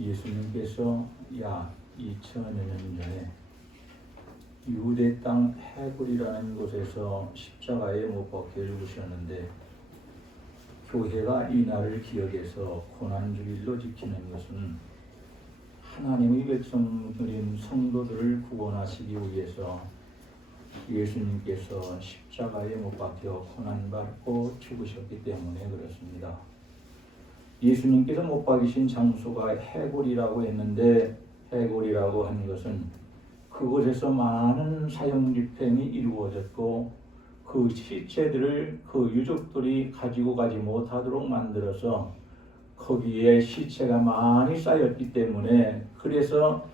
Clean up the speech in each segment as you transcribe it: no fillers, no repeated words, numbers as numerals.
예수님께서 약 2000여 년 전에 유대 땅 해골이라는 곳에서 십자가에 못 박혀 죽으셨는데, 교회가 이 날을 기억해서 고난주일로 지키는 것은 하나님의 백성들인 성도들을 구원하시기 위해서 예수님께서 십자가에 못 박혀 고난받고 죽으셨기 때문에 그렇습니다. 예수님께서 못 박이신 장소가 해골이라고 했는데, 해골이라고 하는 것은 그곳에서 많은 사형집행이 이루어졌고, 그 시체들을 그 유족들이 가지고 가지 못하도록 만들어서 거기에 시체가 많이 쌓였기 때문에, 그래서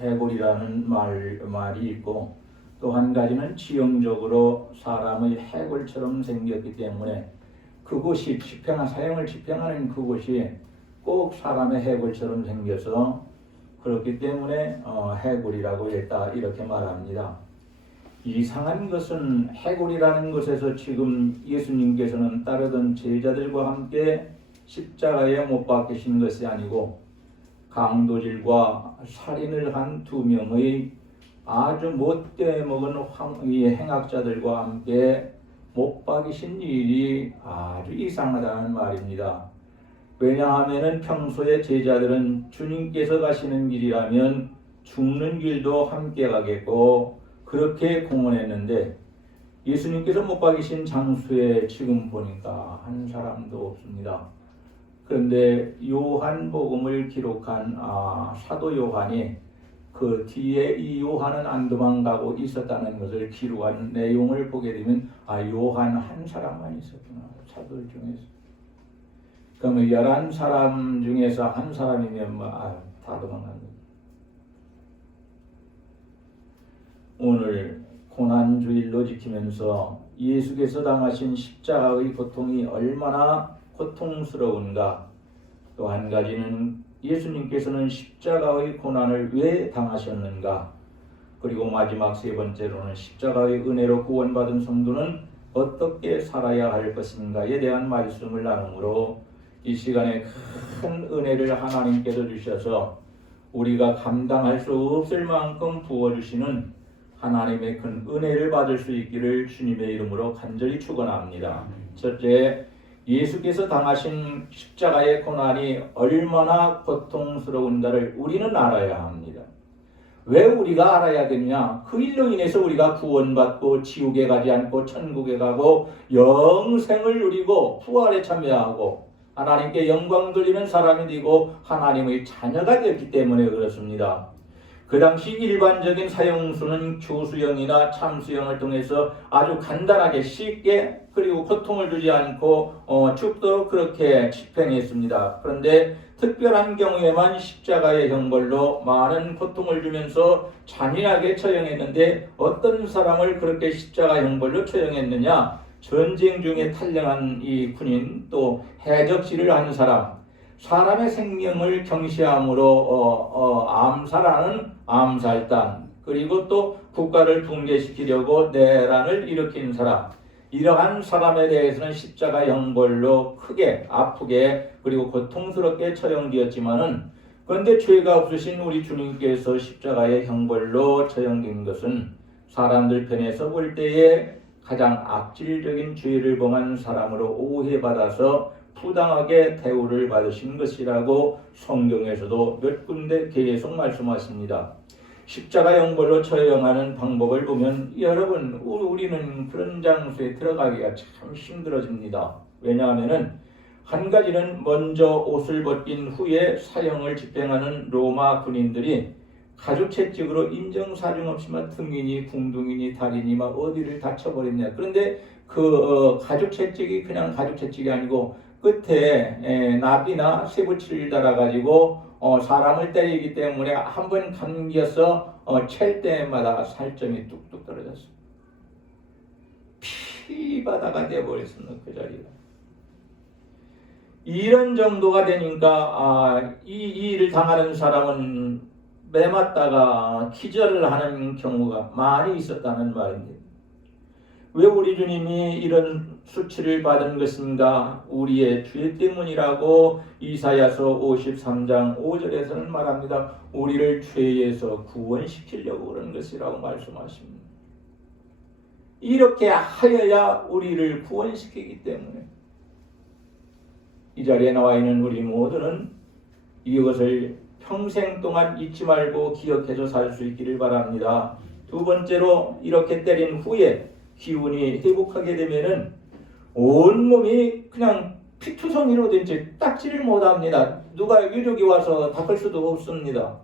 해골이라는 말이 있고, 또 한 가지는 지형적으로 사람의 해골처럼 생겼기 때문에 그곳이 사형을 집행하는 그곳이 꼭 사람의 해골처럼 생겨서 그렇기 때문에 해골이라고 했다, 이렇게 말합니다. 이상한 것은 해골이라는 곳에서 지금 예수님께서는 따르던 제자들과 함께 십자가에 못 박히신 것이 아니고, 강도질과 살인을 한 2명의 아주 못돼 먹은 행악자들과 함께 못 박이신 일이 아주 이상하다는 말입니다. 왜냐하면 평소에 제자들은 주님께서 가시는 길이라면 죽는 길도 함께 가겠고 그렇게 공언했는데, 예수님께서 못 박이신 장소에 지금 보니까 한 사람도 없습니다. 그런데 요한복음을 기록한 사도 요한이 그 뒤에 이 요한은 안 도망가고 있었다는 것을 기록한 내용을 보게 되면 요한 한 사람만 있었구나, 사도들 중에서. 그러면 11사람 중에서 한 사람이면 다 도망간다. 오늘 고난주일로 지키면서 예수께서 당하신 십자가의 고통이 얼마나 고통스러운가, 또 한 가지는 예수님께서는 십자가의 고난을 왜 당하셨는가, 그리고 마지막 3번째로는 십자가의 은혜로 구원받은 성도는 어떻게 살아야 할 것인가에 대한 말씀을 나누므로, 이 시간에 큰 은혜를 하나님께서 주셔서 우리가 감당할 수 없을 만큼 부어주시는 하나님의 큰 은혜를 받을 수 있기를 주님의 이름으로 간절히 축원합니다. 첫째, 예수께서 당하신 십자가의 고난이 얼마나 고통스러운가를 우리는 알아야 합니다. 왜 우리가 알아야 되느냐? 그 일로 인해서 우리가 구원받고 지옥에 가지 않고 천국에 가고 영생을 누리고 부활에 참여하고 하나님께 영광 돌리는 사람이 되고 하나님의 자녀가 되었기 때문에 그렇습니다. 그 당시 일반적인 사형수는 교수형이나 참수형을 통해서 아주 간단하게 쉽게 그리고 고통을 주지 않고 죽도록 그렇게 집행했습니다. 그런데 특별한 경우에만 십자가의 형벌로 많은 고통을 주면서 잔인하게 처형했는데, 어떤 사람을 그렇게 십자가 형벌로 처형했느냐? 전쟁 중에 탈영한 이 군인, 또 해적질을 한 사람, 사람의 생명을 경시함으로 암살하는 암살단, 그리고 또 국가를 붕괴시키려고 내란을 일으킨 사람, 이러한 사람에 대해서는 십자가 형벌로 크게 아프게 그리고 고통스럽게 처형되었지만은, 그런데 죄가 없으신 우리 주님께서 십자가의 형벌로 처형된 것은 사람들 편에서 볼 때에 가장 악질적인 죄를 범한 사람으로 오해받아서 부당하게 대우를 받으신 것이라고 성경에서도 몇 군데 계속 말씀하십니다. 십자가 형벌로 처형하는 방법을 보면 여러분, 우리는 그런 장소에 들어가기가 참 힘들어집니다. 왜냐하면은 한 가지는 먼저 옷을 벗긴 후에 사형을 집행하는 로마 군인들이 가죽 채찍으로 인정사정 없이만 등이니 궁둥이니 다리니 막 어디를 다쳐버렸냐. 그런데 그 가죽 채찍이 그냥 가죽 채찍이 아니고 끝에 나비나 쇠붙이를 달아가지고 사람을 때리기 때문에 한 번 감겨서 찰 때마다 살점이 뚝뚝 떨어졌어. 피바다가 되어버렸습니다. 그 자리가. 이런 정도가 되니까 이 일을 당하는 사람은 매맞다가 기절을 하는 경우가 많이 있었다는 말입니다. 왜 우리 주님이 이런 수치를 받은 것인가? 우리의 죄 때문이라고 이사야서 53장 5절에서는 말합니다. 우리를 죄에서 구원시키려고 그런 것이라고 말씀하십니다. 이렇게 하여야 우리를 구원시키기 때문에 이 자리에 나와 있는 우리 모두는 이것을 평생 동안 잊지 말고 기억해서 살 수 있기를 바랍니다. 두 번째로 이렇게 때린 후에 기운이 회복하게 되면은 온몸이 그냥 피투성이로 된 채 닦지를 못합니다. 누가 유족이 와서 닦을 수도 없습니다.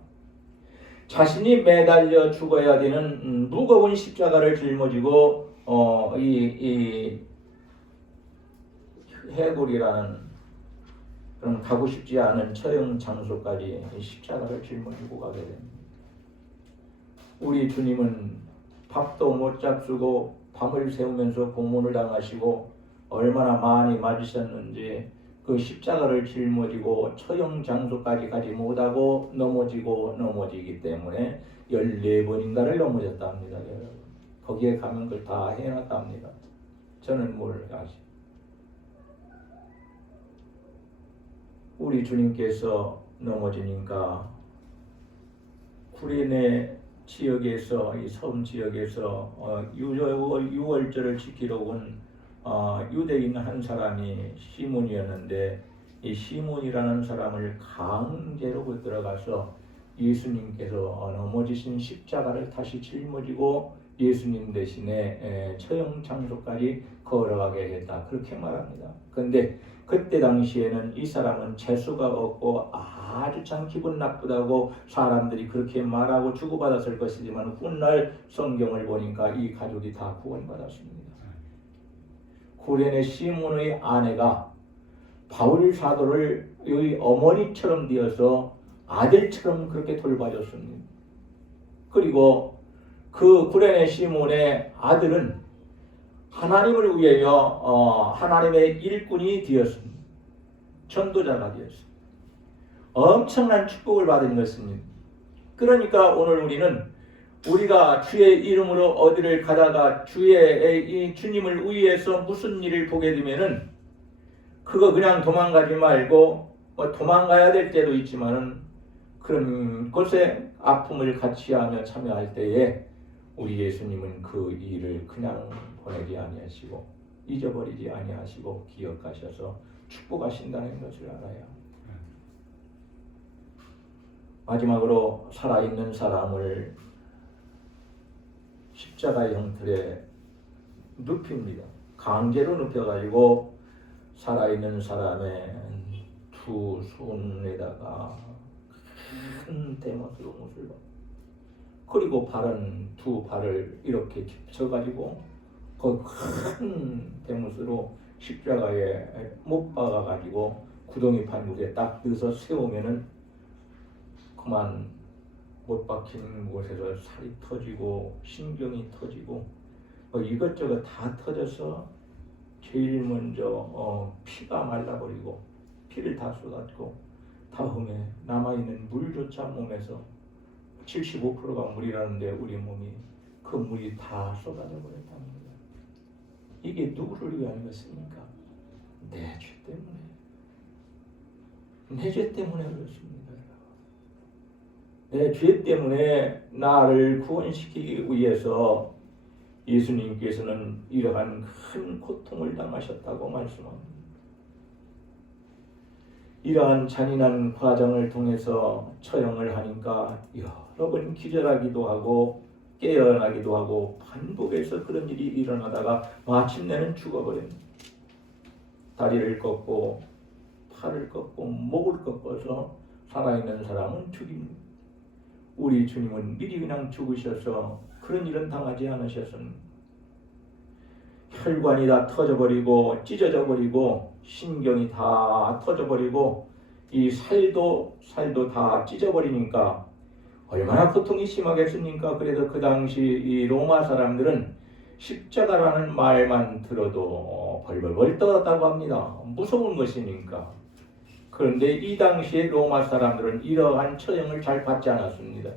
자신이 매달려 죽어야 되는 무거운 십자가를 짊어지고 이 해골이라는 그런 가고 싶지 않은 처형 장소까지 십자가를 짊어지고 가게 됩니다. 우리 주님은 밥도 못 잡수고 밤을 새우면서 고문을 당하시고 얼마나 많이 맞으셨는지 그 십자가를 짊어지고 처형 장소까지 가지 못하고 넘어지기 때문에 14번인가를 넘어졌답니다. 여러분. 거기에 가면 그걸 다 해놨답니다. 저는 뭘 아시? 우리 주님께서 넘어지니까 구레네 지역에서 이 섬 지역에서 유월절을 지키러 온 유대인 한 사람이 시몬이었는데 이 시몬이라는 사람을 강제로 들어가서 예수님께서 넘어지신 십자가를 다시 짊어지고 예수님 대신에 처형 장소까지 걸어가게 했다. 그렇게 말합니다. 그런데 그때 당시에는 이 사람은 재수가 없고 아주 참 기분 나쁘다고 사람들이 그렇게 말하고 주고받았을 것이지만 훗날 성경을 보니까 이 가족이 다 구원받았습니다. 구레네 시몬의 아내가 바울 사도를 여기 어머니처럼 되어서 아들처럼 그렇게 돌봐줬습니다. 그리고 그 구레네 시몬의 아들은 하나님을 위하여 하나님의 일꾼이 되었습니다. 전도자가 되었습니다. 엄청난 축복을 받은 것입니다. 그러니까 오늘 우리가 주의 이름으로 어디를 가다가 주의 이 주님을 위해서 무슨 일을 보게 되면은 그거 그냥 도망가지 말고 도망가야 될 때도 있지만은 그런 곳에 아픔을 같이 하며 참여할 때에 우리 예수님은 그 일을 그냥 보내지 아니하시고 잊어버리지 아니하시고 기억하셔서 축복하신다는 것을 알아야. 마지막으로 살아있는 사람을 십자가의 형틀에 눕힙니다. 강제로 눕혀가지고 살아있는 사람의 두 손에다가 큰 대못으로 못을 박고 그리고 두 발을 이렇게 겹쳐가지고 그 큰 대못으로 십자가에 못 박아가지고 구덩이 판국에 딱 넣어서 세우면은 그만 못 박힌 곳에서 살이 터지고 신경이 터지고 이것저것 다 터져서 제일 먼저 피가 말라버리고 피를 다 쏟았고 다음에 남아있는 물조차 몸에서 75%가 물이라는데 우리 몸이 그 물이 다 쏟아져 버렸답니다. 이게 누구를 위한 것입니까? 내 죄 때문에. 내 죄 때문에 그렇습니다. 내 죄 때문에 나를 구원시키기 위해서 예수님께서는 이러한 큰 고통을 당하셨다고 말씀합니다. 이러한 잔인한 과정을 통해서 처형을 하니까 여러 번 기절하기도 하고 깨어나기도 하고 반복해서 그런 일이 일어나다가 마침내는 죽어버립니다. 다리를 꺾고 팔을 꺾고 목을 꺾어서 살아있는 사람은 죽입니다. 우리 주님은 미리 그냥 죽으셔서 그런 일은 당하지 않으셨습니다. 혈관이 다 터져버리고 찢어져 버리고 신경이 다 터져버리고 이 살도 다 찢어버리니까 얼마나 고통이 심하겠습니까? 그래서 그 당시 이 로마 사람들은 십자가라는 말만 들어도 벌벌벌 떨었다고 합니다. 무서운 것이니까. 그런데 이 당시에 로마 사람들은 이러한 처형을 잘 받지 않았습니다.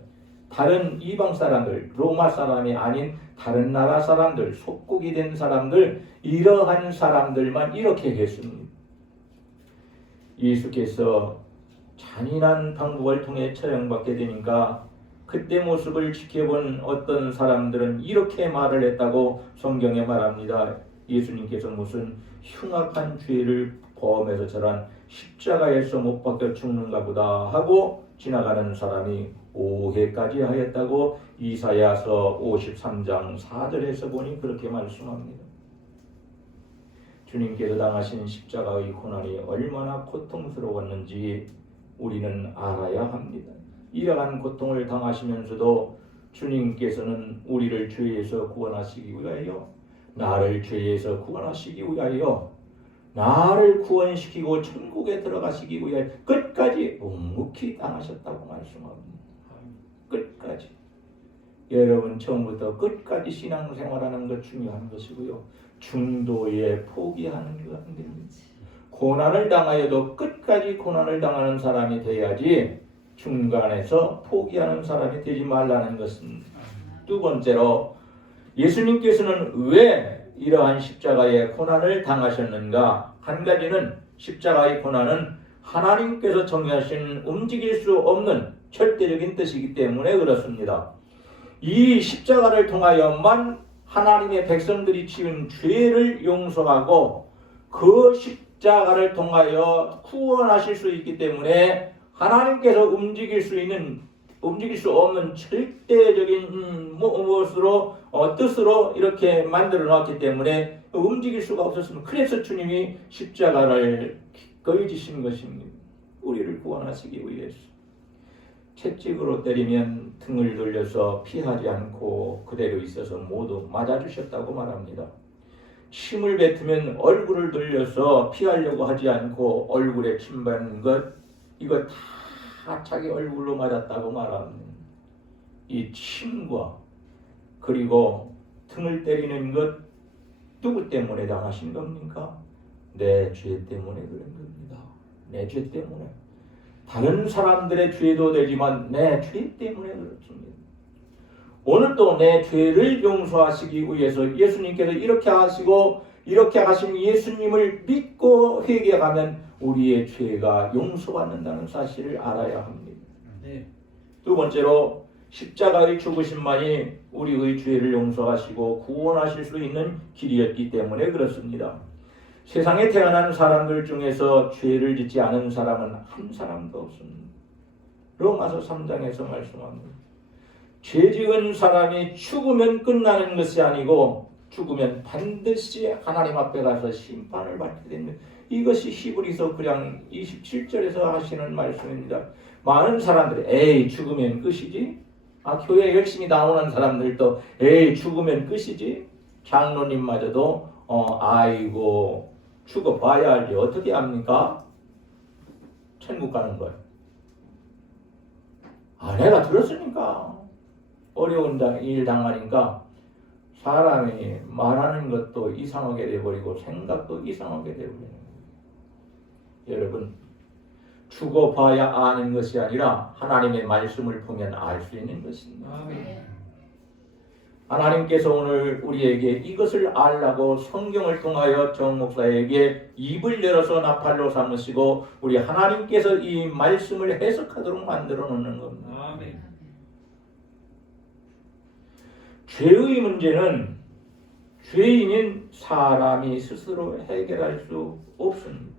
다른 이방 사람들, 로마 사람이 아닌 다른 나라 사람들, 속국이 된 사람들, 이러한 사람들만 이렇게 했습니다. 예수께서 잔인한 방법을 통해 처형받게 되니까 그때 모습을 지켜본 어떤 사람들은 이렇게 말을 했다고 성경에 말합니다. 예수님께서 무슨 흉악한 죄를 범해서 저런 십자가에서 못 박혀 죽는가 보다 하고 지나가는 사람이 오해까지 하였다고 이사야서 53장 4절에서 보니 그렇게 말씀합니다. 주님께서 당하신 십자가의 고난이 얼마나 고통스러웠는지 우리는 알아야 합니다. 이러한 고통을 당하시면서도 주님께서는 우리를 죄에서 구원하시기 위하여, 나를 죄에서 구원하시기 위하여, 나를 구원시키고 천국에 들어가시기 위하여 끝까지 묵묵히 당하셨다고 말씀합니다. 끝까지. 여러분 처음부터 끝까지 신앙생활하는 것 중요한 것이고요. 중도에 포기하는 것 안 됩니다. 고난을 당하여도 끝까지 고난을 당하는 사람이 돼야지 중간에서 포기하는 사람이 되지 말라는 것은. 두 번째로 예수님께서는 왜 이러한 십자가의 고난을 당하셨는가? 한 가지는 십자가의 고난은 하나님께서 정하신 움직일 수 없는 절대적인 뜻이기 때문에 그렇습니다. 이 십자가를 통하여만 하나님의 백성들이 지은 죄를 용서하고 그 십자가를 통하여 구원하실 수 있기 때문에 하나님께서 움직일 수 없는 절대적인 무엇으로 뜻으로 이렇게 만들어 놨기 때문에 움직일 수가 없었습니다. 그래서 주님이 십자가를 기꺼이 지신 것입니다. 우리를 구원하시기 위해서. 채찍으로 때리면 등을 돌려서 피하지 않고 그대로 있어서 모두 맞아주셨다고 말합니다. 침을 뱉으면 얼굴을 돌려서 피하려고 하지 않고 얼굴에 침 받는 것, 이거 다 자기 얼굴로 맞았다고 말합니다. 이 침과 그리고 등을 때리는 것 누구 때문에 당하신 겁니까? 내 죄 때문에 그런 겁니다. 내 죄 때문에. 다른 사람들의 죄도 되지만 내 죄 때문에 그렇습니다. 오늘도 내 죄를 용서하시기 위해서 예수님께서 이렇게 하시고 이렇게 하신 예수님을 믿고 회개하면 우리의 죄가 용서받는다는 사실을 알아야 합니다. 네. 두 번째로 십자가의 죽으심만이 우리의 죄를 용서하시고 구원하실 수 있는 길이었기 때문에 그렇습니다. 세상에 태어난 사람들 중에서 죄를 짓지 않은 사람은 한 사람도 없습니다. 로마서 3장에서 말씀합니다. 죄 지은 사람이 죽으면 끝나는 것이 아니고 죽으면 반드시 하나님 앞에 가서 심판을 받게 됩니다. 이것이 히브리서 9장 27절에서 하시는 말씀입니다. 많은 사람들이 에이 죽으면 끝이지? 교회 열심히 나오는 사람들도 에이 죽으면 끝이지? 장로님마저도 아이고 죽어봐야 알지 어떻게 합니까? 천국 가는 거예요. 내가 들었으니까 어려운 일 당하니까 사람이 말하는 것도 이상하게 돼버리고 생각도 이상하게 돼버리는 거예요. 여러분 죽어봐야 아는 것이 아니라 하나님의 말씀을 보면 알 수 있는 것입니다. 하나님께서 오늘 우리에게 이것을 알라고 성경을 통하여 정 목사에게 입을 열어서 나팔로 삼으시고 우리 하나님께서 이 말씀을 해석하도록 만들어 놓는 겁니다. 아멘. 죄의 문제는 죄인인 사람이 스스로 해결할 수 없습니다.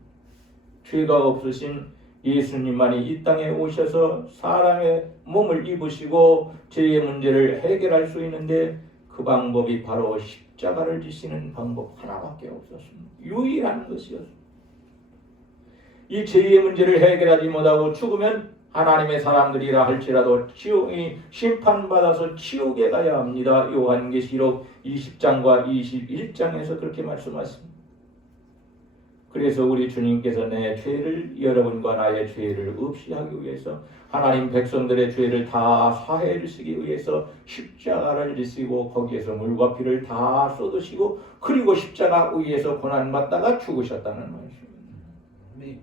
죄가 없으신 예수님만이 이 땅에 오셔서 사람의 몸을 입으시고 죄의 문제를 해결할 수 있는데 그 방법이 바로 십자가를 지시는 방법 하나밖에 없었습니다. 유일한 것이었습니다. 이 죄의 문제를 해결하지 못하고 죽으면 하나님의 사람들이라 할지라도 지옥이 심판받아서 지옥에 가야 합니다. 요한계시록 20장과 21장에서 그렇게 말씀하십니다. 그래서 우리 주님께서 내 죄를 여러분과 나의 죄를 없이 하기 위해서 하나님 백성들의 죄를 다 사해 주시기 위해서 십자가를 지시고 거기에서 물과 피를 다 쏟으시고 그리고 십자가 위에서 고난받다가 죽으셨다는 말씀입니다.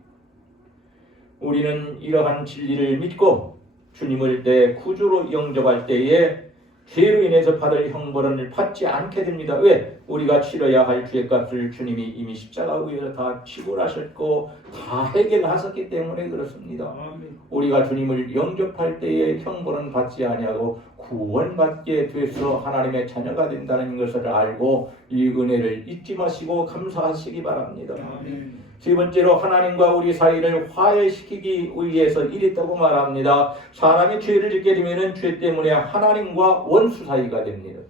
우리는 이러한 진리를 믿고 주님을 내 구주로 영접할 때에 죄로 인해서 받을 형벌을 받지 않게 됩니다. 왜? 우리가 치러야 할 죄값을 주님이 이미 십자가 위에서 다 지불하셨고 다 해결하셨기 때문에 그렇습니다. 우리가 주님을 영접할 때에 형벌은 받지 아니하고 구원받게 돼서 하나님의 자녀가 된다는 것을 알고 이 은혜를 잊지 마시고 감사하시기 바랍니다. 세 번째로 하나님과 우리 사이를 화해시키기 위해서 이랬다고 말합니다. 사람이 죄를 짓게 되면 죄 때문에 하나님과 원수 사이가 됩니다.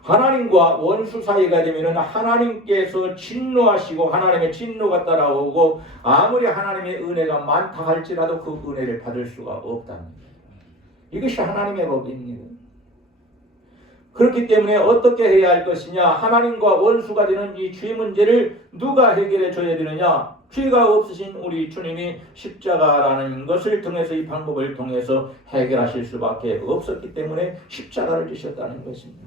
하나님과 원수 사이가 되면 하나님께서 진노하시고 하나님의 진노가 따라오고 아무리 하나님의 은혜가 많다 할지라도 그 은혜를 받을 수가 없답니다. 이것이 하나님의 법입니다. 그렇기 때문에 어떻게 해야 할 것이냐? 하나님과 원수가 되는 이 죄 문제를 누가 해결해 줘야 되느냐? 죄가 없으신 우리 주님이 십자가라는 것을 통해서 이 방법을 통해서 해결하실 수밖에 없었기 때문에 십자가를 지셨다는 것입니다.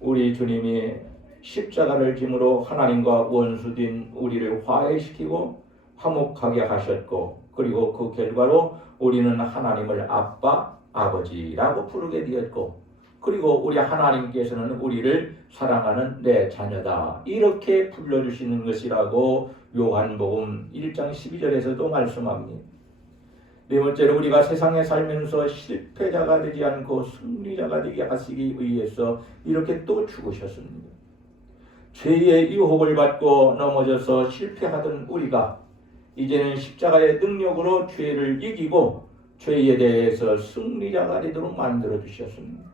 우리 주님이 십자가를 짐으로 하나님과 원수된 우리를 화해시키고 화목하게 하셨고 그리고 그 결과로 우리는 하나님을 아빠, 아버지라고 부르게 되었고 그리고 우리 하나님께서는 우리를 사랑하는 내 자녀다 이렇게 불러주시는 것이라고 요한복음 1장 12절에서도 말씀합니다. 네 번째로 우리가 세상에 살면서 실패자가 되지 않고 승리자가 되게 하시기 위해서 이렇게 또 죽으셨습니다. 죄의 유혹을 받고 넘어져서 실패하던 우리가 이제는 십자가의 능력으로 죄를 이기고 죄에 대해서 승리자가 되도록 만들어 주셨습니다.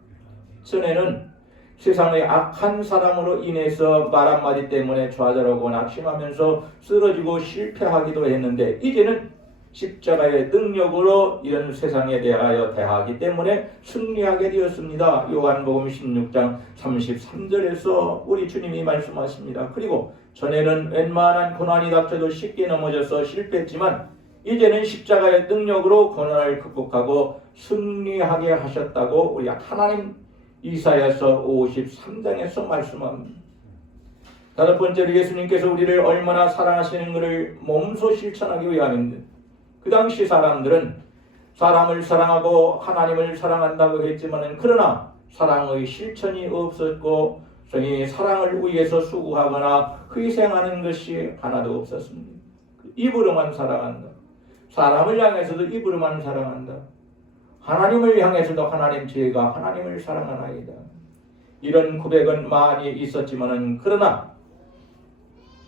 전에는 세상의 악한 사람으로 인해서 말 한마디 때문에 좌절하고 낙심하면서 쓰러지고 실패하기도 했는데 이제는 십자가의 능력으로 이런 세상에 대하여 대하기 때문에 승리하게 되었습니다. 요한복음 16장 33절에서 우리 주님이 말씀하십니다. 그리고 전에는 웬만한 고난이 닥쳐도 쉽게 넘어져서 실패했지만 이제는 십자가의 능력으로 고난을 극복하고 승리하게 하셨다고 우리 하나님 이사야서 53장에서 말씀합니다. 다섯 번째로 예수님께서 우리를 얼마나 사랑하시는 것을 몸소 실천하기 위함인데 그 당시 사람들은 사람을 사랑하고 하나님을 사랑한다고 했지만 그러나 사랑의 실천이 없었고 사랑을 위해서 수고하거나 희생하는 것이 하나도 없었습니다. 입으로만 사랑한다. 사람을 향해서도 입으로만 사랑한다. 하나님을 향해서도 하나님 제가 하나님을 사랑하나이다. 이런 고백은 많이 있었지만 그러나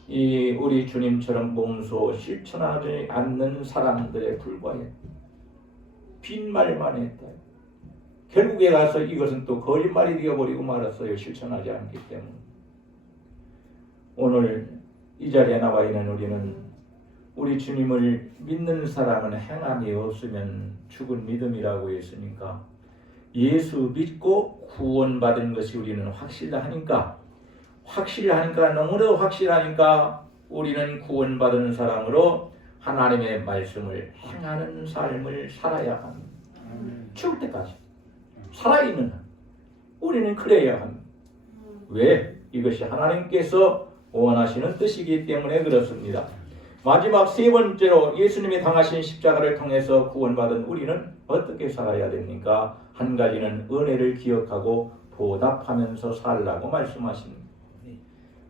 이 우리 주님처럼 몸소 실천하지 않는 사람들에 불과해 빈말만 했다. 결국에 가서 이것은 또 거짓말이 되어버리고 말았어요. 실천하지 않기 때문에. 오늘 이 자리에 나와 있는 우리는 우리 주님을 믿는 사람은 행함이 없으면 죽은 믿음이라고 했으니까 예수 믿고 구원받은 것이 우리는 확실하니까 너무도 확실하니까 우리는 구원받은 사람으로 하나님의 말씀을 행하는 삶을 살아야 합니다. 죽을 때까지 살아있는 한 우리는 그래야 합니다. 왜? 이것이 하나님께서 원하시는 뜻이기 때문에 그렇습니다. 마지막 세 번째로 예수님이 당하신 십자가를 통해서 구원받은 우리는 어떻게 살아야 됩니까? 한 가지는 은혜를 기억하고 보답하면서 살라고 말씀하십니다.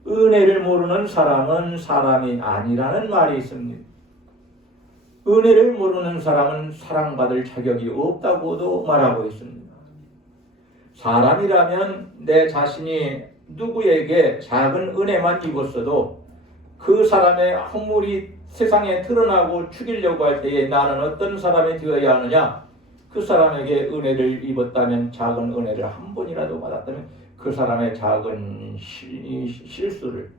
은혜를 모르는 사람은 사람이 아니라는 말이 있습니다. 은혜를 모르는 사람은 사랑받을 자격이 없다고도 말하고 있습니다. 사람이라면 내 자신이 누구에게 작은 은혜만 입었어도 그 사람의 허물이 세상에 드러나고 죽이려고 할 때에 나는 어떤 사람이 되어야 하느냐? 그 사람에게 은혜를 입었다면 작은 은혜를 한 번이라도 받았다면 그 사람의 작은 실수를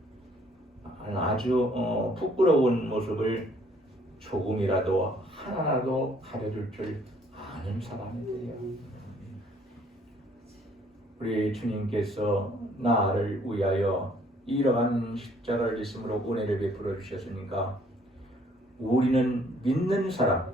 아주 부끄러운 모습을 조금이라도 하나라도 가려줄 줄 아는 사람이 돼요. 우리 주님께서 나를 위하여 이러한 십자가를 지심으로 은혜를 베풀어 주셨으니까 우리는 믿는 사람,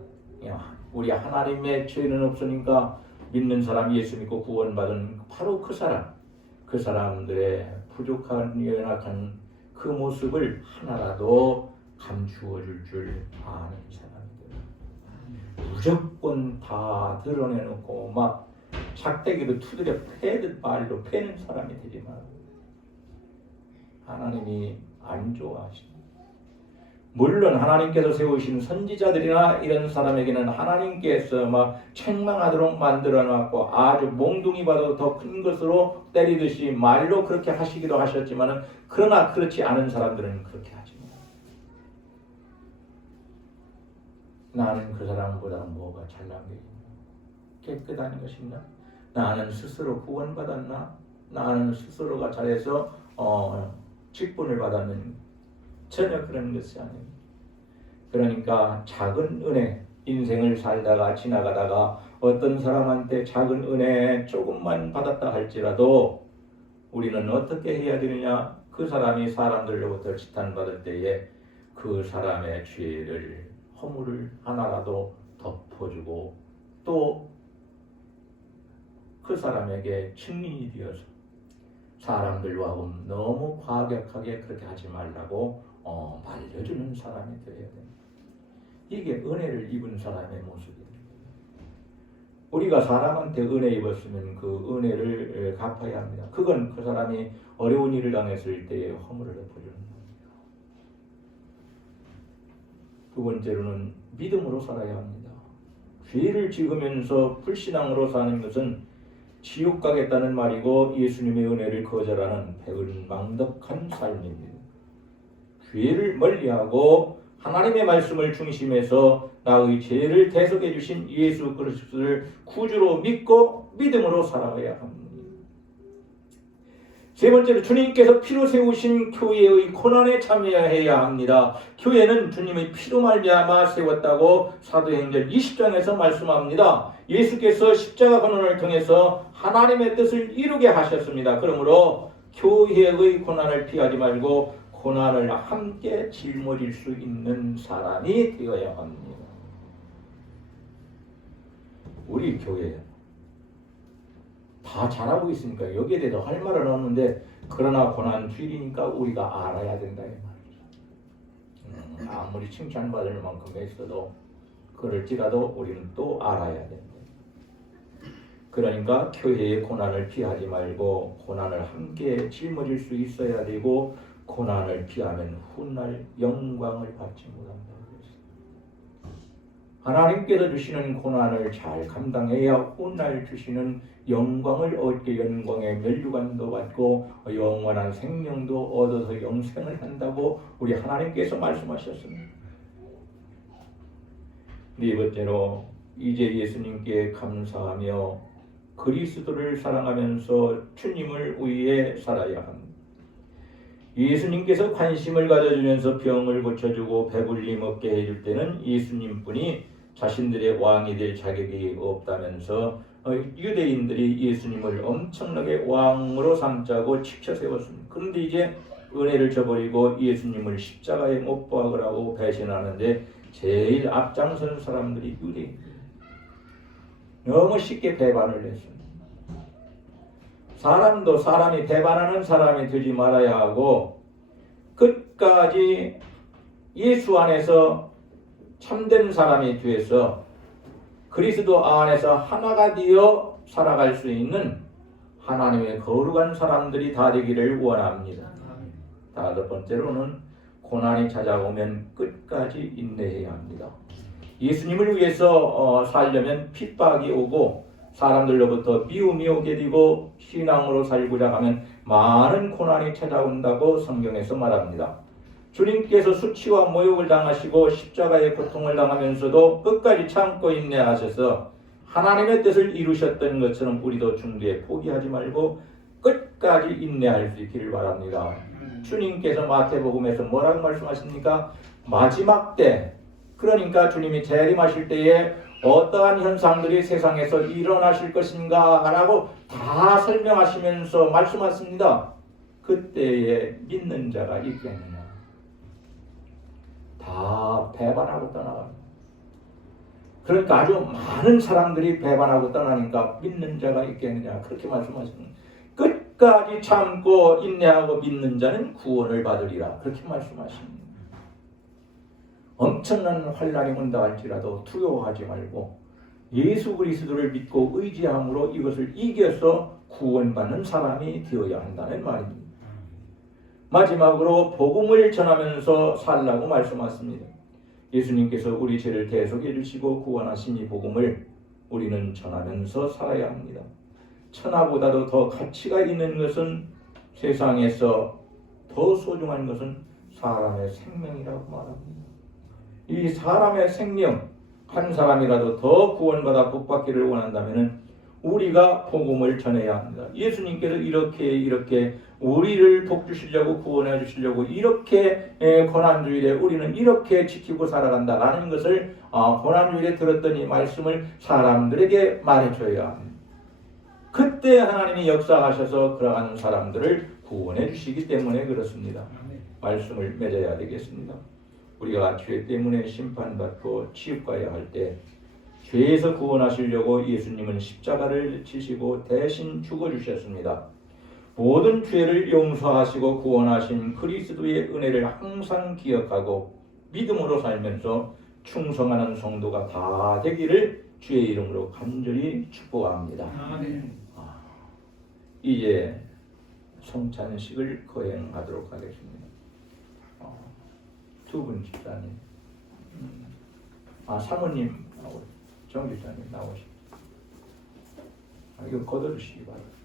우리 하나님의 죄는 없으니까 믿는 사람, 예수 믿고 구원받은 바로 그 사람들의 부족한 연약한 그 모습을 하나라도 감추어 줄 아는 사람들. 무조건 다 드러내놓고 막 작대기로 두드려 패듯 말로 패는 사람이 되지 마. 하나님이 안 좋아하십니다. 물론 하나님께서 세우신 선지자들이나 이런 사람에게는 하나님께서 막 책망하도록 만들어놨고 아주 몽둥이 봐도 더 큰 것으로 때리듯이 말로 그렇게 하시기도 하셨지만은 그러나 그렇지 않은 사람들은 그렇게 하지 마. 나는 그 사람보다 뭐가 잘난 게 있나? 깨끗한 것인가? 나는 스스로 구원받았나? 나는 스스로가 잘해서 직분을 받았는 전혀 그런 것이 아닙니다. 그러니까 작은 은혜, 인생을 살다가 지나가다가 어떤 사람한테 작은 은혜 조금만 받았다 할지라도 우리는 어떻게 해야 되느냐? 그 사람이 사람들로부터 지탄받을 때에 그 사람의 죄를 허물을 하나라도 덮어주고 또 그 사람에게 증인이 되어서 사람들과 하여금 너무 과격하게 그렇게 하지 말라고 말려주는 사람이 되어야 됩니다. 이게 은혜를 입은 사람의 모습입니다. 우리가 사람한테 은혜 입었으면 그 은혜를 갚아야 합니다. 그건 그 사람이 어려운 일을 당했을 때에 허물을 덮어주는 겁니다. 두 번째로는 믿음으로 살아야 합니다. 죄를 지으면서 불신앙으로 사는 것은 지옥 가겠다는 말이고 예수님의 은혜를 거절하는 배은망덕한 삶입니다. 죄를 멀리하고 하나님의 말씀을 중심해서 나의 죄를 대속해 주신 예수 그리스도를 구주로 믿고 믿음으로 살아가야 합니다. 세 번째로 주님께서 피로 세우신 교회의 고난에 참여해야 합니다. 교회는 주님의 피로 말미암아 세웠다고 사도행전 20장에서 말씀합니다. 예수께서 십자가 고난을 통해서 하나님의 뜻을 이루게 하셨습니다. 그러므로 교회의 고난을 피하지 말고 고난을 함께 짊어질 수 있는 사람이 되어야 합니다. 우리 교회 다 잘하고 있으니까 여기에 대해서 할 말은 없는데 그러나 고난 주일이니까 우리가 알아야 된다 이 말이죠. 아무리 칭찬받을 만큼 했어도 그럴지라도 우리는 또 알아야 된다. 그러니까 교회의 고난을 피하지 말고 고난을 함께 짊어질 수 있어야 되고 고난을 피하면 훗날 영광을 받지 못한다고 했습니다. 하나님께서 주시는 고난을 잘 감당해야 훗날 주시는 영광을 얻게 영광의 면류관도 받고 영원한 생명도 얻어서 영생을 한다고 우리 하나님께서 말씀하셨습니다. 네 번째로 이제 예수님께 감사하며 그리스도를 사랑하면서 주님을 위해 살아야 합니다. 예수님께서 관심을 가져주면서 병을 고쳐주고 배불림 없게 해줄 때는 예수님뿐이 자신들의 왕이 될 자격이 없다면서 유대인들이 예수님을 엄청나게 왕으로 삼자고 치켜세웠습니다. 그런데 이제 은혜를 저버리고 예수님을 십자가에 못 박으라고 배신하는데 제일 앞장선 사람들이 유대인들이에요. 너무 쉽게 배반을 했습니다. 사람도 사람이 배반하는 사람이 되지 말아야 하고 끝까지 예수 안에서 참된 사람이 되어서 그리스도 안에서 하나가 되어 살아갈 수 있는 하나님의 거룩한 사람들이 다 되기를 원합니다. 다섯 번째로는 고난이 찾아오면 끝까지 인내해야 합니다. 예수님을 위해서 살려면 핍박이 오고 사람들로부터 미움이 오게 되고 신앙으로 살고자 하면 많은 고난이 찾아온다고 성경에서 말합니다. 주님께서 수치와 모욕을 당하시고 십자가의 고통을 당하면서도 끝까지 참고 인내하셔서 하나님의 뜻을 이루셨던 것처럼 우리도 중도에 포기하지 말고 끝까지 인내할 수 있기를 바랍니다. 주님께서 마태복음에서 뭐라고 말씀하십니까? 마지막 때, 그러니까 주님이 재림하실 때에 어떠한 현상들이 세상에서 일어나실 것인가 라고 다 설명하시면서 말씀하십니다. 그때에 믿는 자가 있겠느냐? 다 배반하고 떠나갑니다. 그러니까 아주 많은 사람들이 배반하고 떠나니까 믿는 자가 있겠느냐? 그렇게 말씀하십니다. 끝까지 참고 인내하고 믿는 자는 구원을 받으리라. 그렇게 말씀하십니다. 엄청난 환란이 온다 할지라도 두려워하지 말고 예수 그리스도를 믿고 의지함으로 이것을 이겨서 구원받는 사람이 되어야 한다는 말입니다. 마지막으로 복음을 전하면서 살라고 말씀하십니다. 예수님께서 우리 죄를 대속해 주시고 구원하신 이 복음을 우리는 전하면서 살아야 합니다. 천하보다도 더 가치가 있는 것은, 세상에서 더 소중한 것은 사람의 생명이라고 말합니다. 이 사람의 생명, 한 사람이라도 더 구원받아 복받기를 원한다면 우리가 복음을 전해야 합니다. 예수님께서 이렇게 우리를 복주시려고, 구원해 주시려고 이렇게 고난주일에 우리는 이렇게 지키고 살아간다라는 것을 고난주일에 들었던 이 말씀을 사람들에게 말해줘야 합니다. 그때 하나님이 역사하셔서 그러한 사람들을 구원해 주시기 때문에 그렇습니다. 말씀을 맺어야 되겠습니다. 우리가 죄 때문에 심판받고 지옥가야 할 때 죄에서 구원하시려고 예수님은 십자가를 지시고 대신 죽어주셨습니다. 모든 죄를 용서하시고 구원하신 그리스도의 은혜를 항상 기억하고 믿음으로 살면서 충성하는 성도가 다 되기를 주의 이름으로 간절히 축복합니다. 이제 성찬식을 거행하도록 하겠습니다. 두 분 집사님, 사모님 나오세요. 정 집사님 나오시죠. 이거 거둬주시기 바랍니다.